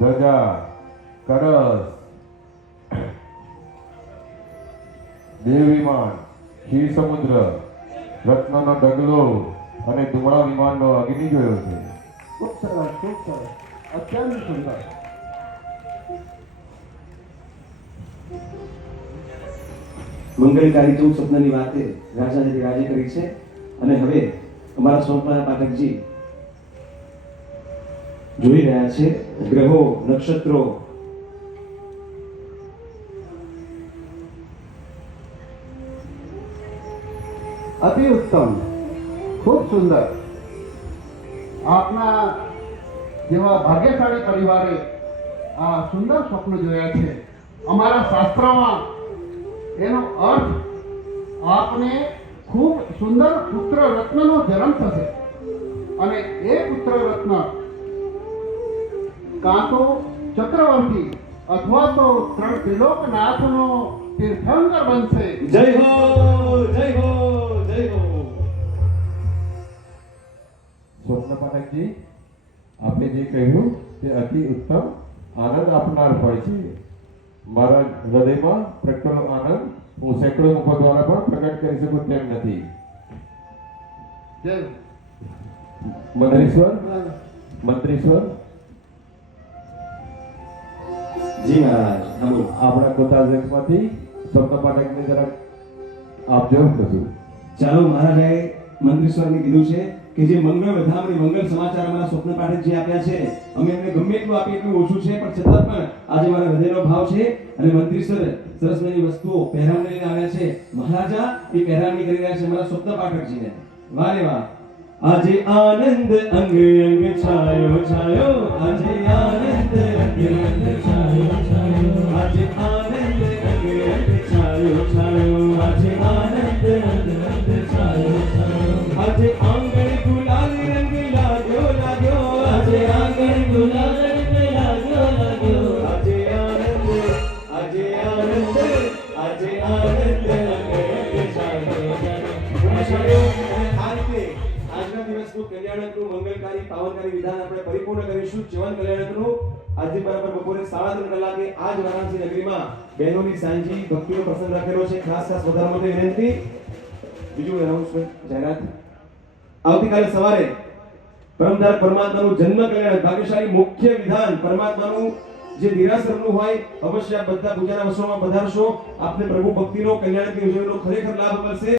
ધજા, કરસ, દેવ વિમાન, ક્ષીર સમુદ્ર, રત્નનો ડગલો અને ધુમડા વિમાનનો અગ્નિ જોયો છે. ખૂબ સરસ, ખૂબ સરસ, અત્યંત સુંદર. મંગળકારી 14 સ્વપ્નની વાતે રાજાને રાજી કરી છે. અને હવે અમારા સોમનાથ પાઠકજી જોઈ રહ્યા છે ગ્રહો, નક્ષત્રો, અતિ ઉત્તમ, ખૂબ સુંદર. આપના જેવા ભાગ્યશાળી પરિવારે આ સુંદર સ્વપ્ન જોયા છે. અમારા શાસ્ત્રમાં એનો અર્થ આપને ખૂબ સુંદર પુત્ર રત્નનો જન્મ થશે અને એ પુત્ર રત્ન કાં તો ચક્રવર્તી અથવા તો ત્રિલોકનાથનો તીર્થંકર બનશે. જય હો, જય હો, જય હો. સ્વપ્ન પાઠકજી, આપે જે કહ્યું તે અતિ ઉત્તમ આનંદ આપનાર હોય છે. મારા હૃદયમાં પ્રગટેલો આનંદ હું સેંકડો મુખો દ્વારા પણ પ્રગટ કરી શકું તેમ નથી. જય મંત્રીશ્વર, મંત્રીશ્વર, જી મહારાજ. બોલો. આપણા કોતાધ્યક્ષમાંથી સ્વપ્ન પાઠકને જરાક આપજો કશું. ચાલો, મહારાજાએ મંત્રીશ્વરને કીધું છે કે જે મંગળ વધામણી, મંગળ સમાચાર અમારા સ્વપ્ન પાઠક જે આપ્યા છે, અમે એમને ગમે એટલું આપીએ એટલું ઓછું છે, પણ છતાં પણ આજે મારા હૃદયનો ભાવ છે. અને મંત્રીશ્વર સરસ મજાની વસ્તુઓ પહેરાવણી લઈને આવ્યા છે. મહારાજા એ પહેરાવણી કરી રહ્યા છે અમારા સ્વપ્ન પાઠકજીને. વાહ રે વાહ. આજે આનંદ અંગ અંગ છાયો છાયો, આજે આનંદ અંગ અંગ છાયો છાયો, આજે આનંદ અંગ અંગ છાયો છાયો, આજે આનંદ અંગ અંગ છાયો છાયો, આજે આંગણ ગુલાલ રંગ લાગ્યો લાગ્યો, આજે આંગણ ગુલાલ રંગ લાગ્યો લાગ્યો, આજે આનંદ, આજે આનંદ, આજે આનંદ અંગ અંગ છાયો છાયો. આ રીતે આજના દિવસનું કલ્યાણકનું મંગલકારી પાવનકારી વિધાન આપણે પરિપૂર્ણ કરીશું. જીવન કલ્યાણકનું આજે બરાબર બપોરે 3:30 કલાકે આ જ વારાણસી નગરીમાં બહેનોની સાંજી ભક્તિનો પ્રસંગ રાખેલો છે. ખાસ વધારા માટે વિનંતી. બીજું એનાઉન્સમેન્ટ, જાહેરાત. આવતીકાલે સવારે પરમધારક પરમાત્માનું જન્મ કલ્યાણ ભાગ્યશાળી મુખ્ય વિધાન, પરમાત્માનું જે નિરાશ્રમનું હોય, અવશ્ય આપ બધા પૂજાના વર્ષોમાં પધારશો. આપને પ્રભુ ભક્તિનો, કલ્યાણની ઉજવણીનો ખરેખર લાભ મળશે.